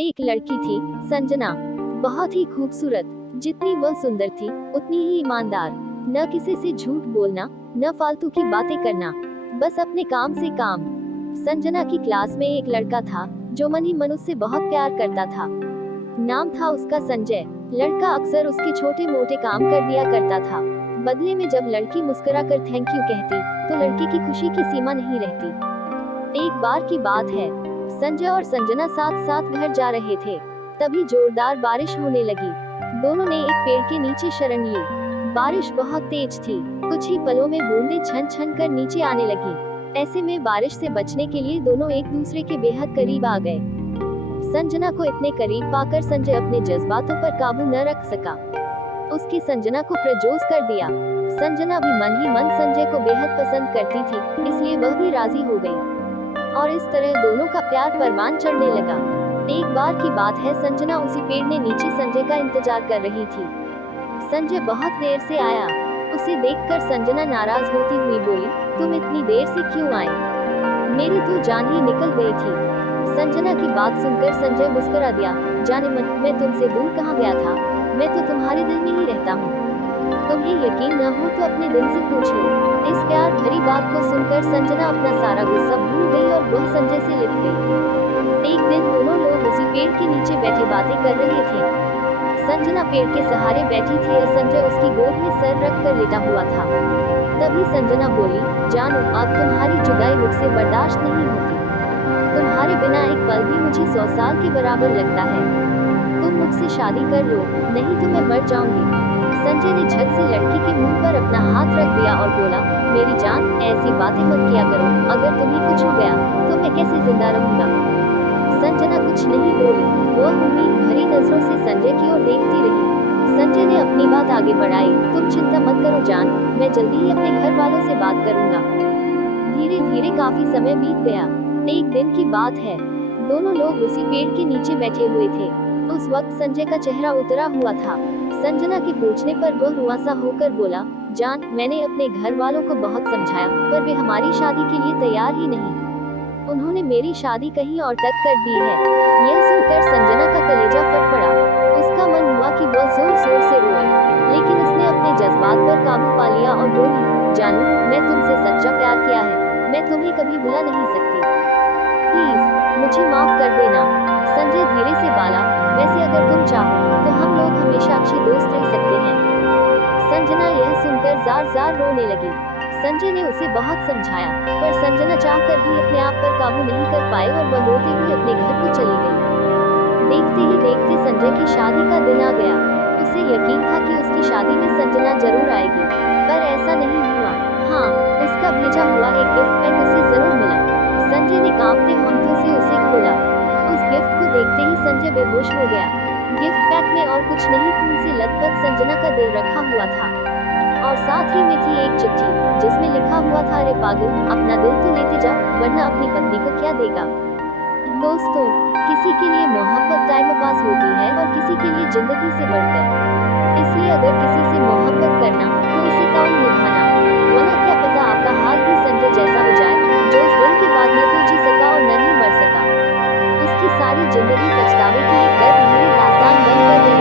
एक लड़की थी, संजना। बहुत ही खूबसूरत। जितनी वह सुंदर थी, उतनी ही ईमानदार। न किसी से झूठ बोलना, न फालतू की बातें करना, बस अपने काम से काम। संजना की क्लास में एक लड़का था, जो मन ही मन उससे बहुत प्यार करता था। नाम था उसका संजय। लड़का अक्सर उसके छोटे मोटे काम कर दिया करता था। बदले में जब लड़की मुस्कुराकर थैंक यू कहती, तो लड़के की खुशी की सीमा नहीं रहती। एक बार की बात है, संजय और संजना साथ साथ घर जा रहे थे। तभी जोरदार बारिश होने लगी। दोनों ने एक पेड़ के नीचे शरण ली। बारिश बहुत तेज थी। कुछ ही पलों में बूंदें छन छन कर नीचे आने लगी। ऐसे में बारिश से बचने के लिए दोनों एक दूसरे के बेहद करीब आ गए। संजना को इतने करीब पाकर संजय अपने जज्बातों पर काबू न रख सका। उसकी संजना को प्रजोश कर दिया। संजना भी मन ही मन संजय को बेहद पसंद करती थी, इसलिए वह भी राजी हो गई। और इस तरह दोनों का प्यार परवान चढ़ने लगा। एक बार की बात है, संजना उसी पेड़ ने नीचे संजय का इंतजार कर रही थी। संजय बहुत देर से आया। उसे देखकर संजना नाराज होती हुई बोली, तुम इतनी देर से क्यों आए? मेरी तो जान ही निकल गई थी। संजना की बात सुनकर संजय मुस्कुरा दिया, जाने मन, मैं तुमसे दूर कहाँ गया था, मैं तो तुम्हारे दिल में ही रहता हूँ। तुम्हें यकीन न हो तो अपने दिल से पूछ लो। इस प्यार भरी बात को सुनकर संजना अपना सारा गुस्सा भूल गई और वह संजय से लिपट गई। एक दिन दोनों लोग उसी पेड़ के नीचे बैठे बातें कर रहे थे। संजना पेड़ के सहारे बैठी थी और संजय उसकी गोद में सर रख कर लेटा हुआ था। तभी संजना बोली, जानो, अब तुम्हारी जुदाई मुझसे बर्दाश्त नहीं होती। तुम्हारे बिना एक पल भी मुझे 100 साल के बराबर लगता है। तुम मुझसे शादी कर लो, नहीं तो मैं मर जाऊंगी। संजय ने झट से लड़की के मुंह पर अपना हाथ रख दिया और बोला, मेरी जान, ऐसी बातें मत किया करो। अगर तुम्हें कुछ हो गया तो मैं कैसे जिंदा रहूंगा? संजना कुछ नहीं बोली। वह उम्मीद भरी नजरों से संजय की ओर देखती रही। संजय ने अपनी बात आगे बढ़ाई, तुम चिंता मत करो जान, मैं जल्दी ही अपने घर वालों से बात करूंगा। धीरे धीरे काफी समय बीत गया। एक दिन की बात है, दोनों लोग उसी पेड़ के नीचे बैठे हुए थे। उस वक्त संजय का चेहरा उतरा हुआ था। संजना के पूछने पर वह रुआसा होकर बोला, जान, मैंने अपने घर वालों को बहुत समझाया, पर वे हमारी शादी के लिए तैयार ही नहीं। उन्होंने मेरी शादी कहीं और तक कर दी है। यह सुनकर संजना का कलेजा फट पड़ा। उसका मन हुआ कि वह जोर जोर से रोए, लेकिन उसने अपने जज्बात पर काबू पा लिया और बोली, जानू, मैं तुमसे सच्चा प्यार किया है, मैं तुम्हें कभी भुला नहीं सकती। प्लीज मुझे माफ कर देना। संजय धीरे से बोला, वैसे अगर तुम चाहो तो हम लोग हमेशा अच्छे दोस्त रह सकते हैं। संजना यह सुनकर जार जार रोने लगी। संजय ने उसे बहुत समझाया, पर संजना चाहकर भी अपने आप पर काबू नहीं कर पाए और वह रोते हुए अपने घर को चली गई। देखते ही देखते संजय की शादी का दिन आ गया। उसे यकीन था कि उसकी शादी में संजना जरूर आएगी, पर ऐसा नहीं हुआ। हाँ, उसका भेजा हुआ एक गिफ्ट पैक उसे जरूर मिला। संजय ने कांपते हाथों से उसे खोला। उस गिफ्ट को देखते ही संजय बेहोश हो गया। गिफ्ट पैक में और कुछ नहीं, खून से लथपथ संजना का दिल रखा हुआ था, और साथ ही में थी एक चिट्ठी, जिसमें लिखा हुआ था, अरे पागल, अपना दिल तो लेते जा, वरना अपनी पत्नी को क्या देगा। दोस्तों, किसी के लिए मोहब्बत टाइम पास होती है और किसी के लिए जिंदगी से बढ़कर। इसलिए अगर किसी से मोहब्बत